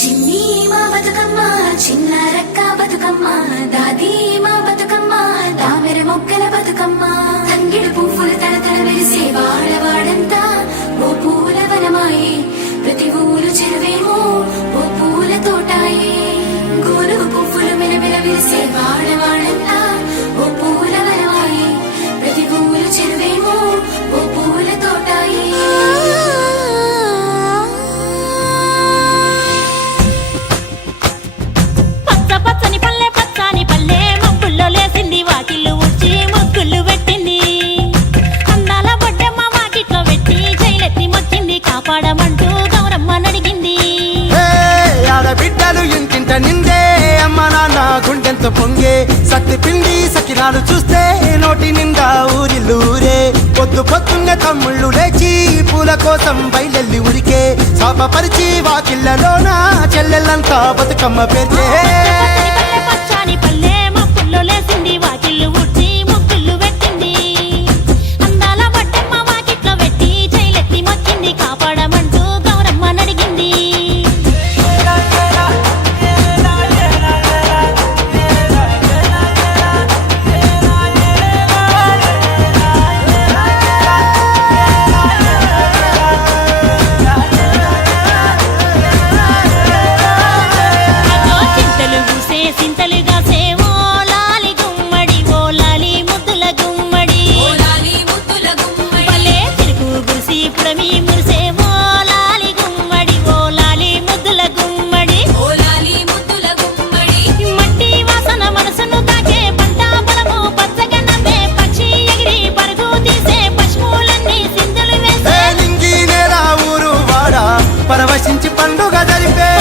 చిన్ని మా బతుకమ్మ చిన్న రక్క బతుకమ్మ దాది మా బతుకమ్మ దామెర మొక్కల బతుకమ్మ తంగిడు పువ్వులు తడతడ వెలిసే వాడవాడంతా ఓ పూల వనమాయే ప్రతి ఊరు చెరువేమో ఓ పూల తోటాయే గోరుగు పువ్వులు మెలమెల విరిసే వాడవాడంతా ఓ పూల వనమాయే ప్రతి ఊరు చెరువేమో ఓ పూల తోటాయే పచ్చని పల్లె పచ్చని పల్లె మబ్బుల్లో లేసింది వాకిళ్ళు ఊడ్చి ముగ్గులు పెట్టింది అందాల బొడ్డమ్మ వాకిట్లో పెట్టి జైలెత్తి మొక్కింది కాపాడమంటూ గౌరమ్మ నడిగింది ఆడబిడ్డలు ఇంటింట నిందే అమ్మ నాన్న గుండెంత పొంగే సత్తి పిండి సకినాలు చూస్తే నోటి నిండా ఊరిల్లూరే పొద్దు పొద్దున్నే తమ్ముళ్ళు లేచి పూల కోసం బయలెల్లి ఉరికే శాపపరిచి వాకిళ్ళలోన చెల్లెళ్ళంతా బతుకమ్మ పేర్చే పచ్చని పల్లె మబ్బుల్లో లేసింది వాకిళ్ళు ఊడ్చి ముగ్గులు పెట్టింది అందాల బొడ్డమ్మ వాకిట్లో పెట్టి జైలెత్తి మొక్కింది కాపాడమంటూ గౌరమ్మ నడిగింది సింతలుగా సేవో లాలి గుమ్మడి ఓ లాలి ముద్దుల గుమ్మడి భలే తిరుగు గురిసి పుడమి మురిసేవో లాలి గుమ్మడి ఓ లాలి ముద్దుల గుమ్మడి మట్టి వాసన మనసును తాకే పంట పొలము పచ్చగా నవ్వే పక్షి ఎగిరి పరుగు తీసే పశువులన్నీ సింధులు వేసే లింగి నేల ఊరు వాడ పరవశించి పండుగ జరిపే